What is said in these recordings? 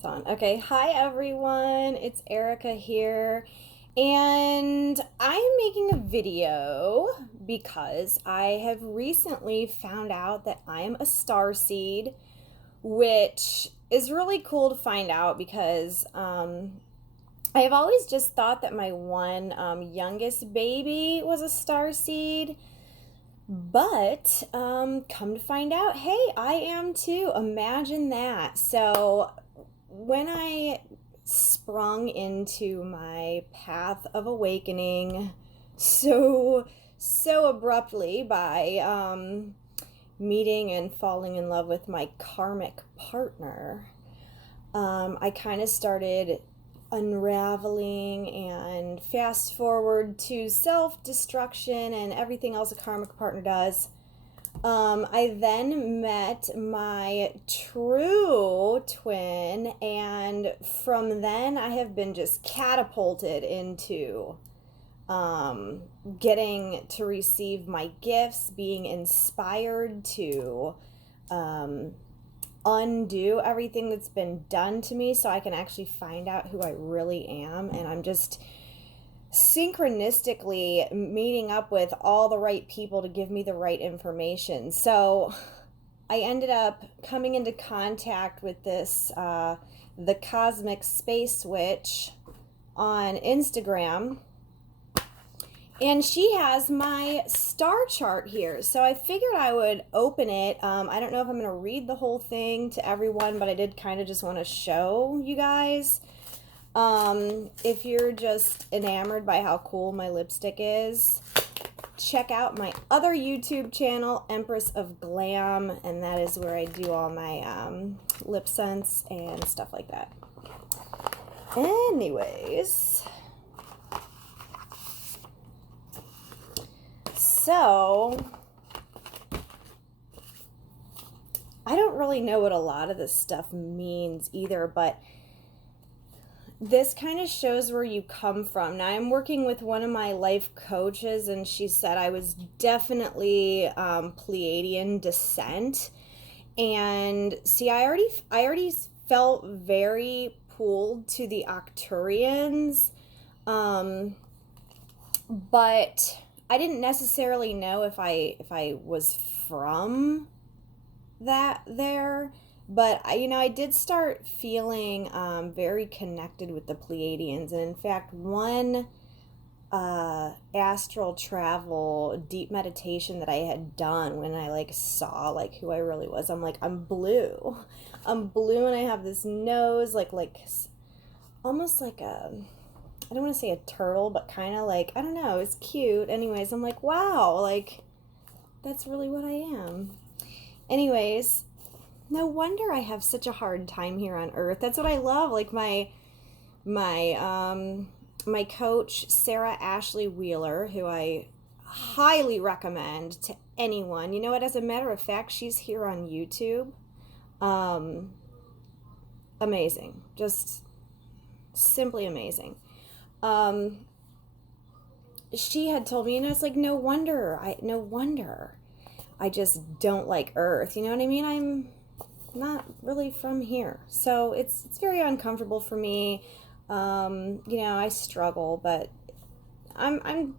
It's on. Okay, hi everyone. It's Erica here. And I'm making a video because I have recently found out that I'm a starseed, which is really cool to find out because I have always just thought that my one youngest baby was a starseed. But come to find out, hey, I am too. Imagine that. So when I sprung into my path of awakening so abruptly by meeting and falling in love with my karmic partner, I kind of started unraveling and fast forward to self-destruction and everything else a karmic partner does. I then met my true twin, and from then I have been just catapulted into getting to receive my gifts, being inspired to undo everything that's been done to me so I can actually find out who I really am. And I'm just synchronistically meeting up with all the right people to give me the right information. So I ended up coming into contact with this, the Cosmic Space Witch on Instagram. And she has my star chart here. So I figured I would open it. I don't know if I'm going to read the whole thing to everyone, but I did kind of just want to show you guys. If you're just enamored by how cool my lipstick is, check out my other YouTube channel, Empress of Glam, and that is where I do all my lip scents and stuff like that. Anyways, so I don't really know what a lot of this stuff means either, but this kind of shows where you come from. Now, I'm working with one of my life coaches, and she said I was definitely Pleiadian descent. And see, I already felt very pulled to the Acturians, but I didn't necessarily know if I was from that there. But I did start feeling very connected with the Pleiadians, and in fact, one astral travel deep meditation that I had done when I saw who I really was. I'm like, I'm blue, and I have this nose like almost like a, I don't want to say a turtle, but kind of like, I don't know, it's cute. Anyways, I'm like, wow, that's really what I am. Anyways, no wonder I have such a hard time here on Earth. That's what I love. Like my coach, Sarah Ashley Wheeler, who I highly recommend to anyone. You know what? As a matter of fact, she's here on YouTube. Amazing. Just simply amazing. She had told me, it's like, no wonder I just don't like Earth. You know what I mean? I'm not really from here, so it's very uncomfortable for me. I struggle, but I'm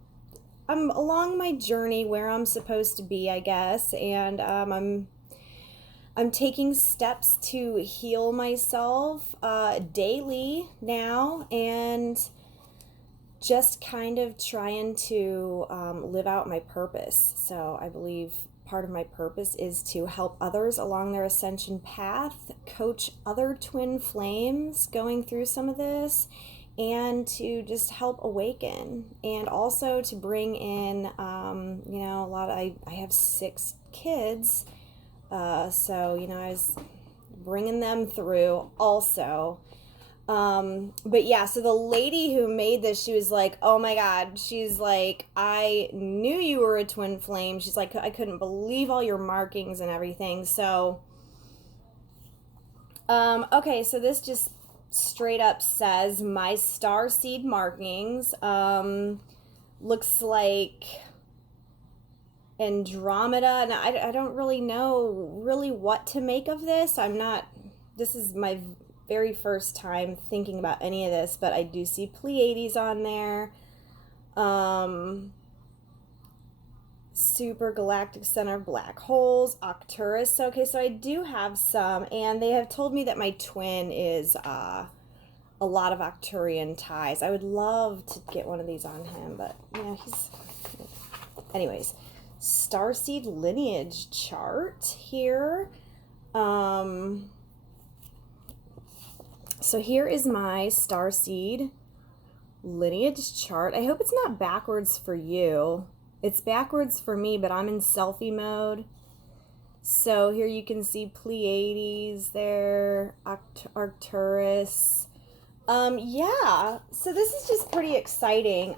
along my journey where I'm supposed to be, I guess, and I'm taking steps to heal myself daily now, and just kind of trying to live out my purpose. So I believe part of my purpose is to help others along their ascension path, coach other twin flames going through some of this, and to just help awaken, and also to bring in, a lot of, I have 6 kids, so, I was bringing them through also. But yeah, so the lady who made this, she was like, oh my God, she's like, I knew you were a twin flame. She's like, I couldn't believe all your markings and everything. So, okay, so this just straight up says my starseed markings, looks like Andromeda, and I don't really know really what to make of this. This is my very first time thinking about any of this, but I do see Pleiades on there. Super galactic center of black holes, Arcturus. Okay, so I do have some, and they have told me that my twin is a lot of Arcturian ties. I would love to get one of these on him, but yeah, he's... Anyways, Starseed lineage chart here. So here is my Starseed lineage chart. I hope it's not backwards for you. It's backwards for me, but I'm in selfie mode. So here you can see Pleiades there, Arcturus. Yeah, so this is just pretty exciting.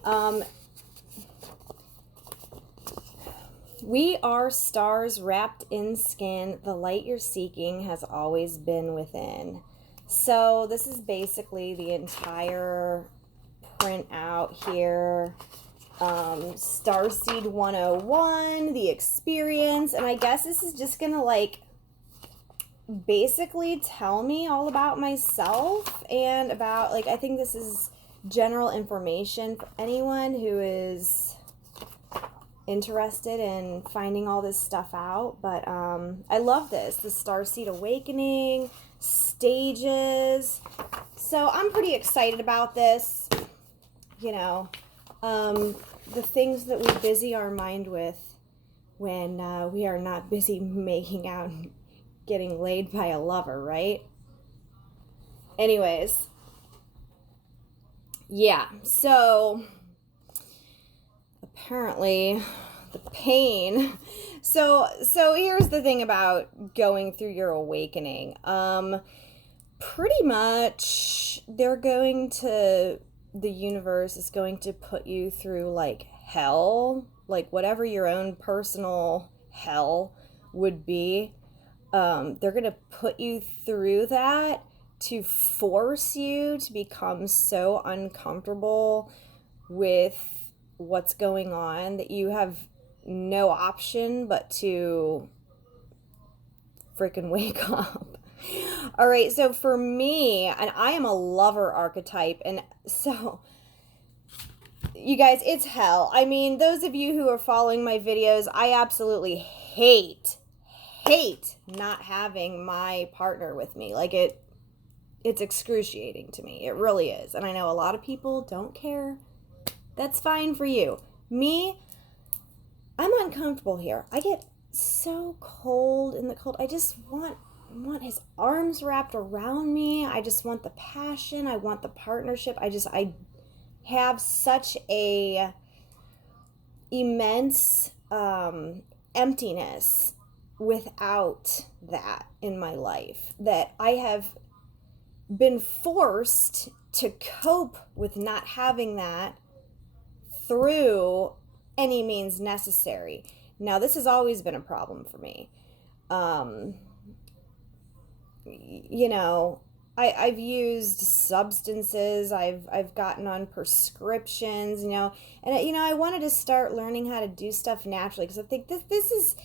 We are stars wrapped in skin. The light you're seeking has always been within. So this is basically the entire print out here. Starseed 101, the experience, and I guess this is just gonna like basically tell me all about myself and about, like, I think this is general information for anyone who is interested in finding all this stuff out. But I love this, the Starseed awakening stages. So I'm pretty excited about this. You know, the things that we busy our mind with when we are not busy making out and getting laid by a lover, right? Anyways, yeah, so apparently the pain. So here's the thing about going through your awakening. Pretty much the universe is going to put you through like hell, like whatever your own personal hell would be. They're going to put you through that to force you to become so uncomfortable with what's going on that you have no option but to freaking wake up. All right, so for me, and I am a lover archetype, and so you guys, it's hell. I mean, those of you who are following my videos, I absolutely hate not having my partner with me. Like, it's excruciating to me. It really is. And I know a lot of people don't care. That's fine for you. Me, I'm uncomfortable here. I get so cold in the cold. I just want his arms wrapped around me. I just want the passion. I want the partnership. I have such a immense emptiness without that in my life, that I have been forced to cope with not having that through any means necessary. Now, this has always been a problem for me. You know, I've used substances, I've gotten on prescriptions, you know, and, you know, I wanted to start learning how to do stuff naturally, because I think this is,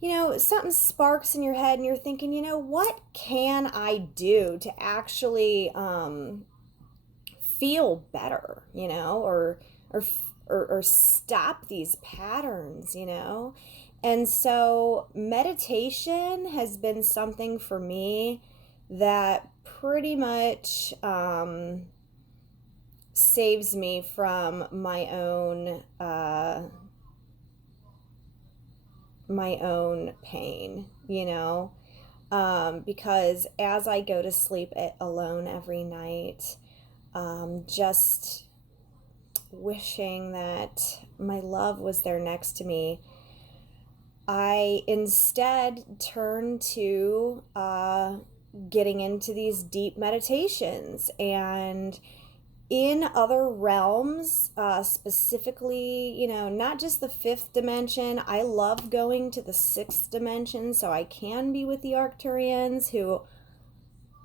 you know, something sparks in your head and you're thinking, you know, what can I do to actually feel better, you know, or stop these patterns, you know? And so meditation has been something for me that pretty much saves me from my own pain, you know, because as I go to sleep alone every night, just wishing that my love was there next to me, I instead turn to getting into these deep meditations. And in other realms, specifically, you know, not just the fifth dimension, I love going to the sixth dimension so I can be with the Arcturians, who,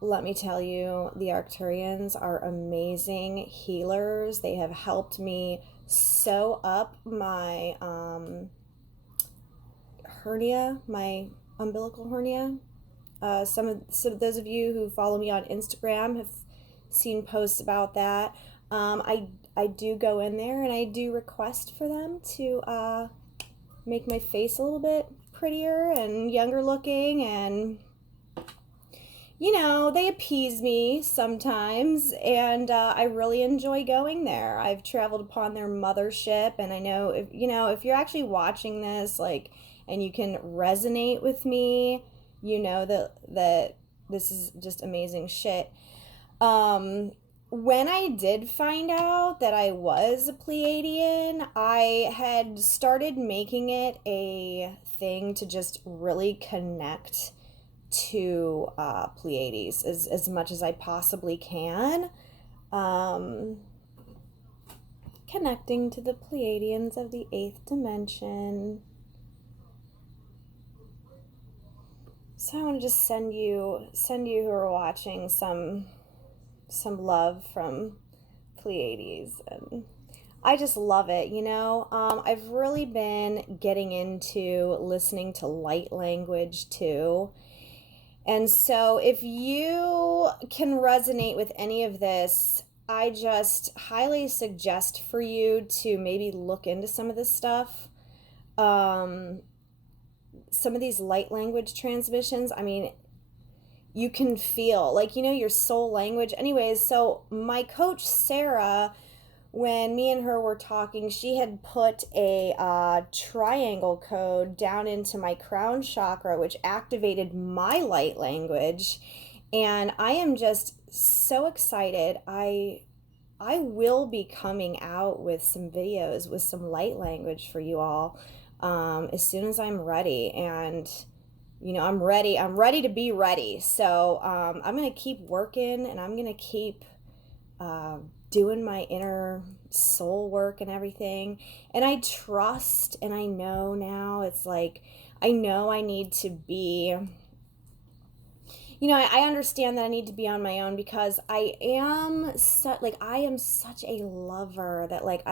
let me tell you, the Arcturians are amazing healers. They have helped me sew up my hernia, my umbilical hernia. Some of those of you who follow me on Instagram have seen posts about that. I do go in there and I do request for them to make my face a little bit prettier and younger looking, and they appease me sometimes, and I really enjoy going there. I've traveled upon their mothership, and I know if you're actually watching this, like, and you can resonate with me, that this is just amazing shit. When I did find out that I was a Pleiadian, I had started making it a thing to just really connect to Pleiades as much as I possibly can. Connecting to the Pleiadians of the 8th dimension. So I want to just send you who are watching some love from Pleiades, and I just love it. I've really been getting into listening to light language too. And so if you can resonate with any of this, I just highly suggest for you to maybe look into some of this stuff. Some of these light language transmissions, I mean, you can feel, like, your soul language. Anyways, so my coach, Sarah, when me and her were talking, she had put a triangle code down into my crown chakra, which activated my light language. And I am just so excited. I will be coming out with some videos with some light language for you all as soon as I'm ready. And I'm ready to be ready. So I'm going to keep working, and I'm going to keep doing my inner soul work and everything. And I trust, and I know now, it's like, I know I need to be, I understand that I need to be on my own, because I am such a lover that, like,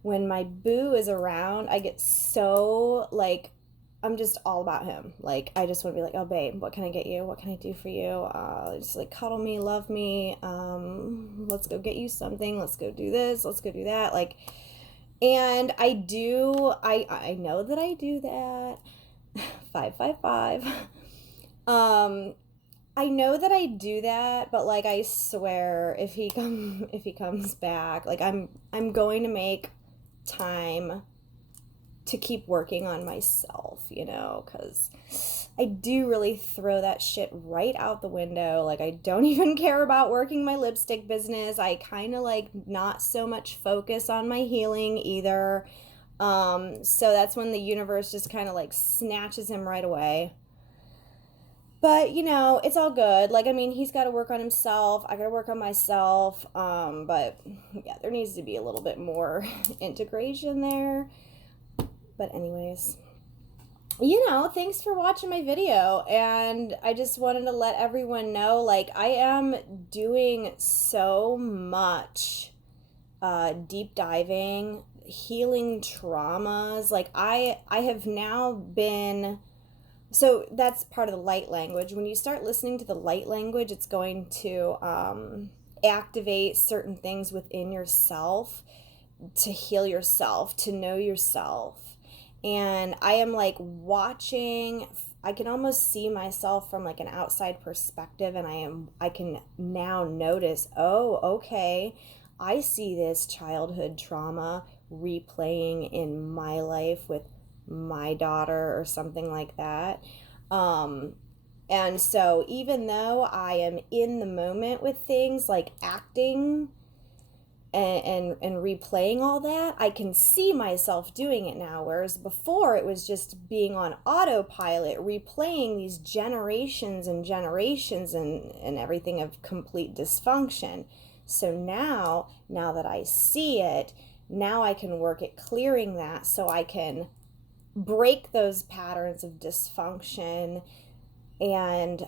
when my boo is around, I get so, like, I'm just all about him. Like, I just want to be like, oh, babe, what can I get you? What can I do for you? Just, like, cuddle me, love me. Let's go get you something. Let's go do this. Let's go do that. Like, and I know that I do that. 555. I know that I do that, but, like, I swear if he comes back, like, I'm going to make time to keep working on myself, because I do really throw that shit right out the window. Like, I don't even care about working my lipstick business. I kind of, like, not so much focus on my healing either. So that's when the universe just kind of, like, snatches him right away. But, it's all good. Like, I mean, he's got to work on himself. I got to work on myself. But yeah, there needs to be a little bit more integration there. But anyways, thanks for watching my video. And I just wanted to let everyone know, like, I am doing so much deep diving, healing traumas. Like, I have now been... So that's part of the light language. When you start listening to the light language, it's going to activate certain things within yourself to heal yourself, to know yourself. And I am, like, watching, I can almost see myself from, like, an outside perspective, and I can now notice, oh, okay, I see this childhood trauma replaying in my life with my daughter or something like that. And so even though I am in the moment with things, like acting and replaying all that, I can see myself doing it now, whereas before it was just being on autopilot, replaying these generations and generations and everything of complete dysfunction. So now that I see it, now I can work at clearing that, so I can break those patterns of dysfunction. And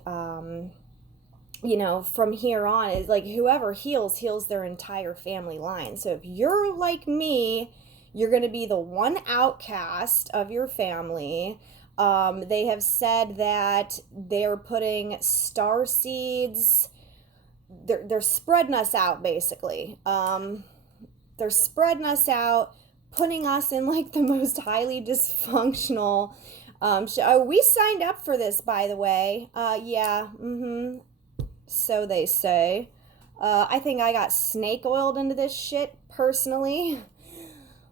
from here on, is like, whoever heals their entire family line. So if you're like me, you're going to be the one outcast of your family. They have said that they're putting star seeds. They're spreading us out, basically. They're spreading us out, putting us in like the most highly dysfunctional. We signed up for this, by the way. Yeah. So they say. I think I got snake oiled into this shit personally.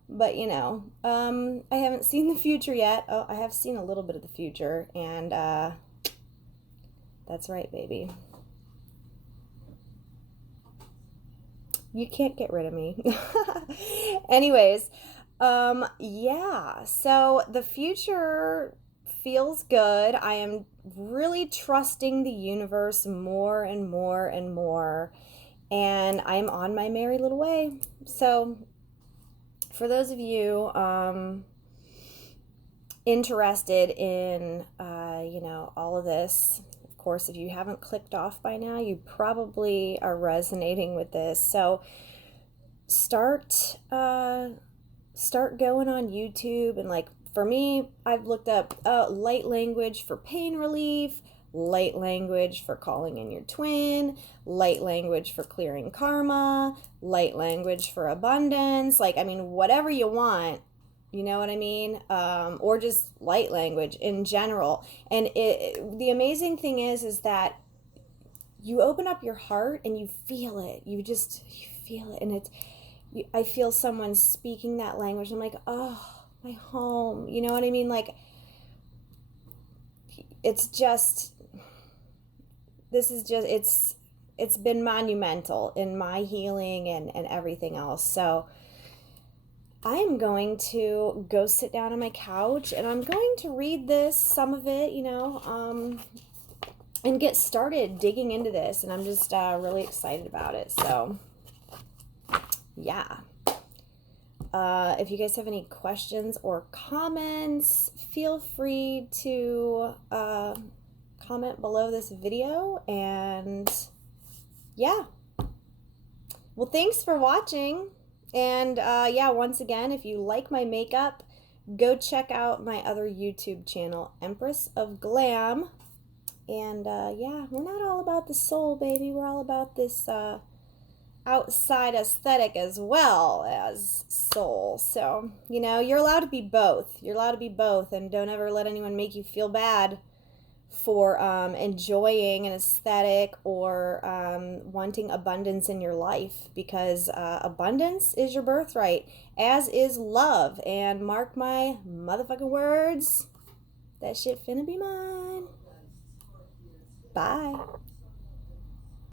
But you know, I haven't seen the future yet. Oh, I have seen a little bit of the future, and that's right, baby. You can't get rid of me. Anyways, yeah, so the future feels good. I am really trusting the universe more and more and more, and I'm on my merry little way. So for those of you interested in you know, all of this, of course, if you haven't clicked off by now, you probably are resonating with this. So start going on YouTube, and like for me, I've looked up light language for pain relief, light language for calling in your twin, light language for clearing karma, light language for abundance. Like, I mean, whatever you want, you know what I mean? Or just light language in general. And the amazing thing is that you open up your heart and you feel it. You feel it. And I feel someone speaking that language. I'm like, oh, my home. You know what I mean? Like, it's been monumental in my healing and everything else. So I'm going to go sit down on my couch and I'm going to read this, some of it, you know, and get started digging into this. And I'm just really excited about it. So yeah. If you guys have any questions or comments, feel free to comment below this video. And yeah. Well, thanks for watching. And yeah, once again, if you like my makeup, go check out my other YouTube channel, Empress of Glam. And yeah, we're not all about the soul, baby. We're all about this outside aesthetic as well as soul. So, you know, you're allowed to be both. You're allowed to be both, and don't ever let anyone make you feel bad for enjoying an aesthetic or wanting abundance in your life, because abundance is your birthright, as is love. And mark my motherfucking words, that shit finna be mine. Bye.